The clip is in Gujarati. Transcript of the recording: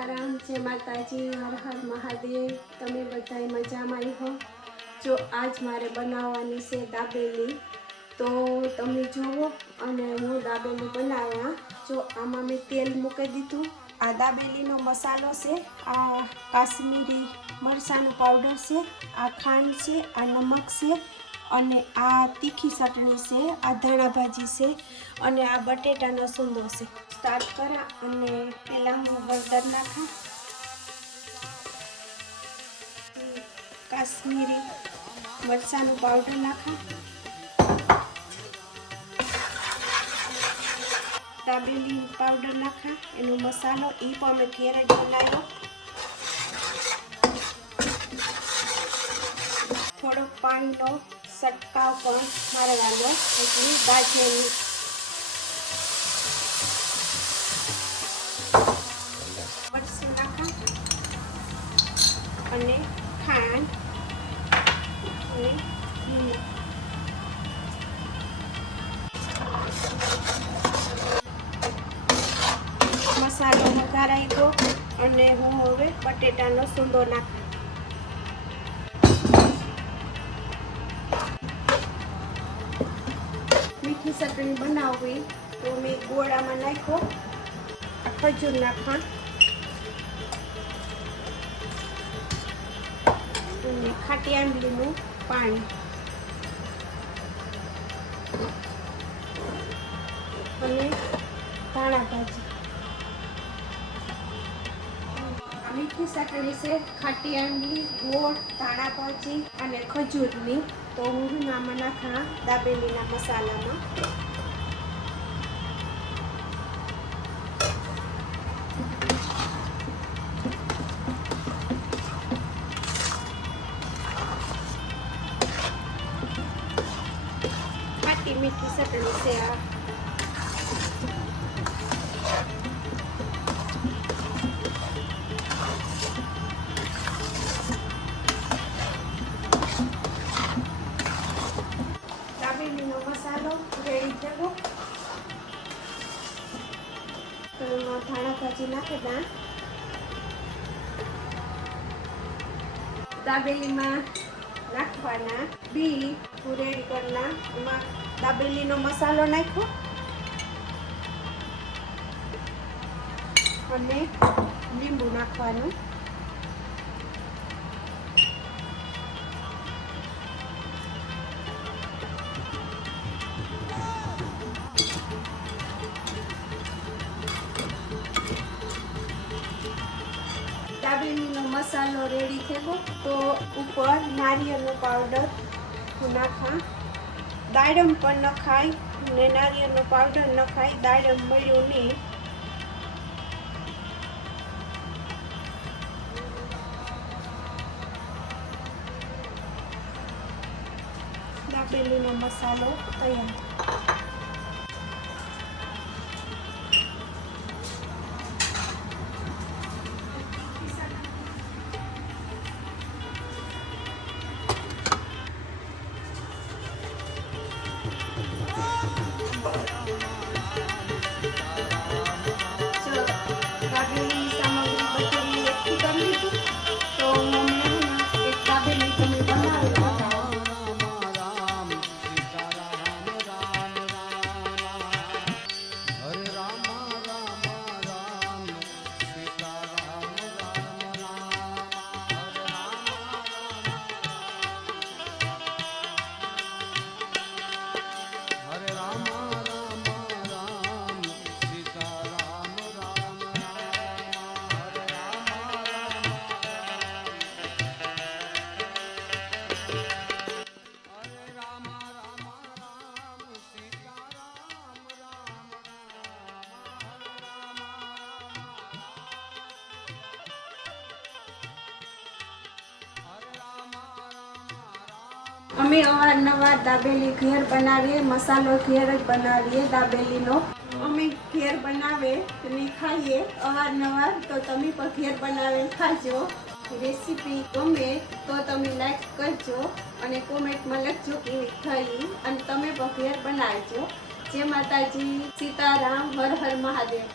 સીતારામ, જય માતાજી, હર હર મહાદેવ. તમે બધાય મજામાં હો? જો આજ મારે બનાવવાની છે દાબેલી. તો તમે જુઓ અને હું દાબેલી બનાવ્યા. જો આમાં મેં તેલ મૂકી દીધું. આ દાબેલીનો મસાલો છે, આ કાશ્મીરી મરચાંનો પાવડર છે, આ ખાંડ છે, આ નમક છે અને આ તીખી ચટણી છે, આ ધાણા ભાજી છે અને આ બટેટાનો સુંદો છે. સ્ટાર્ટ કરા અને પહેલાં હું હળદર નાખા. કાશ્મીરી મરચાંનું પાવડર નાખા. દાબેલી પાવડર નાખા. એનો મસાલો એ પણ અમે ઘેર જ બનાવ્યો. થોડોક પાણીનો છંટકાવ પણ મારવાનો એટલી નાખા અને ખાંડ અને લીંબુ. મસાલો વઘારાઈ ગયો અને હું હવે બટેટાનો સૂંદો નાખું. મીઠી ચટણી બનાવવી તો મેં ગોળામાં નાખ્યો. ખજૂર નાખવા અને ખાટી આંબલીનું પાણી. અને ધાણા ભાજી. મીઠી ચટણી છે ખાટી આંબલી ગોળ તાણા ભાજી અને ખજૂરની તો હું આમાં નાખા દાબેલીના મસાલામાં. ખાટી મીઠી ચટણી છે આ દાબેલીનો મસાલો રેડી થયો તો એમાં ધાણા ભાજી નાખી દા દાબેલીમાં નાખવાના બી રેડી કરના એમાં દાબેલીનો મસાલો નાખ્યો અને લીંબુ નાખવાનું દાબેલીનો મસાલો રેડી થયો તો ઉપર નારિયેળનો પાવડર નાખા. દાડમ પણ નખાય ને નારિયેળનો પાવડર નખાય. દાડમ મળ્યું નહીં. દાબેલીનો મસાલો તૈયાર. અમે અવારનવાર દાબેલી ઘેર બનાવીએ, મસાલો ઘેર જ બનાવીએ દાબેલીનો. અમે ઘેર બનાવે અને ખાઈએ અવારનવાર, તો તમે પણ ઘેર બનાવે ખાજો. રેસીપી ગમે તો તમે લાઈક કરજો અને કોમેન્ટમાં લખજો કેવી થઈ અને તમે પણ ઘેર બનાવજો. જય માતાજી, સીતારામ, હર હર મહાદેવ.